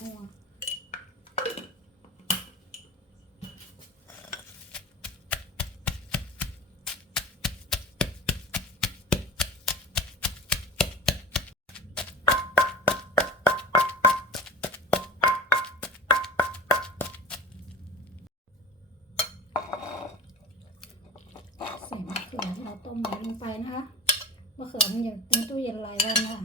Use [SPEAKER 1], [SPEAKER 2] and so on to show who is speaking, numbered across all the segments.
[SPEAKER 1] นัวใส่มะเขือที่เราต้มไว้ลงไปนะคะมะเขือมันอยู่ในตู้เย็นหลายวันค่ะ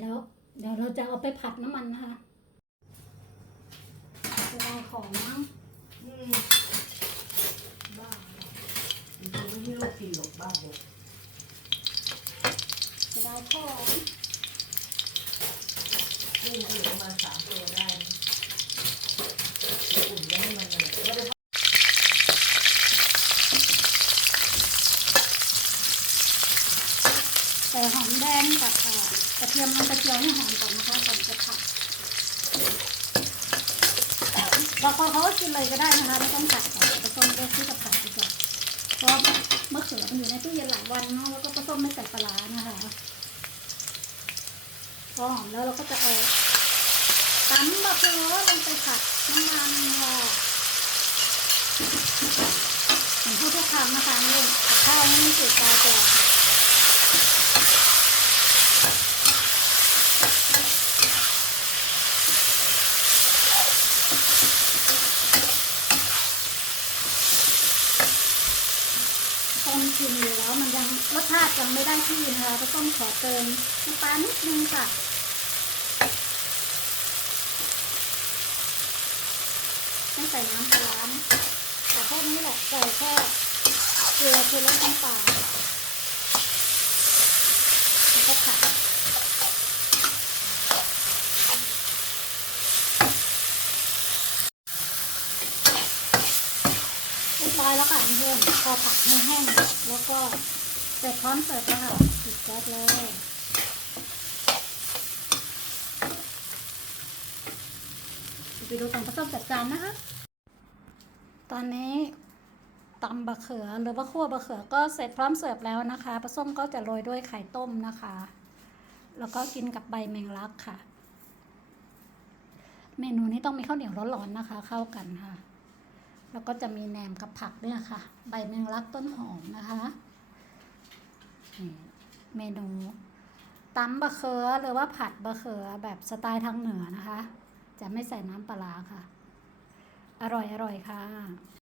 [SPEAKER 1] แล้ว เดี๋ยวเราจะเอาไปผัดน้ำมันนะคะจะได้ของมั้ง
[SPEAKER 2] อืมบ้าจริงๆไม่ให้ลูกกินหรอกบ้าบอก
[SPEAKER 1] จะได้ของ
[SPEAKER 2] ลูกเหลือประมาณสามตัวได้นะอุ่นไว้ให้มันเลยแล้วไป
[SPEAKER 1] ใส่หอมแดงกับกระเทียมลงกระเจียวให้หอมก่อนนะคะก่อนจะผัดบางคนเขาก็กินเลยก็ได้นะคะไม่ต้องผัดก่อนผสมเลือกที่จะผัดกว่าเพราะมะเขือมันอยู่ในตู้เย็นหลายวันเนาะแล้วก็ผสมไม่ใส่ปลานะคะพอหอมแล้วเราก็จะเอาตำมะเขือลงไปผัดน้ำมันค่ะเหมือนทุกครั้งนะคะเนี่องข้าวนี่สูตรตาแก่ค่ะ ต้มชิมดูแล้วมันยังรสชาติ ยังไม่ได้ที่นะคะก็ต้องขอเติมน้ำปลานิดนึงค่ะไม่ใส่น้ำปลาร้านแต่แค่นี้แหละใส่แค่เกลือคือรสน้ำปลาแล้วก็ผัดเรียบร้อยแล้วค่ะเพื่อนพอผัดให้แห้งแล้วก็ เสร็จพร้อมเสิร์ฟแล้วค่ะปิดแก๊สเลยไปดูตอนผสมจัดจานนะคะ ตอนนี้ตำบะเขือหรือว่าคั่วบะเขือก็เสร็จพร้อมเสิร์ฟแล้วนะคะปลาส้มก็จะโรยด้วยไข่ต้มนะคะ แล้วก็กินกับใบแมงลักค่ะ เมนูนี้ต้องมีข้าวเหนียวร้อนๆนะคะ เข้ากันค่ะ แล้วก็จะมีแหนมกับผักด้วยค่ะ ใบแมงลักต้นหอมนะคะ เมนูตำบะเขือหรือว่าผัดบะเขือแบบสไตล์ทางเหนือนะคะ จะไม่ใส่น้ำปลาร้าค่ะ อร่อยอร่อยค่ะ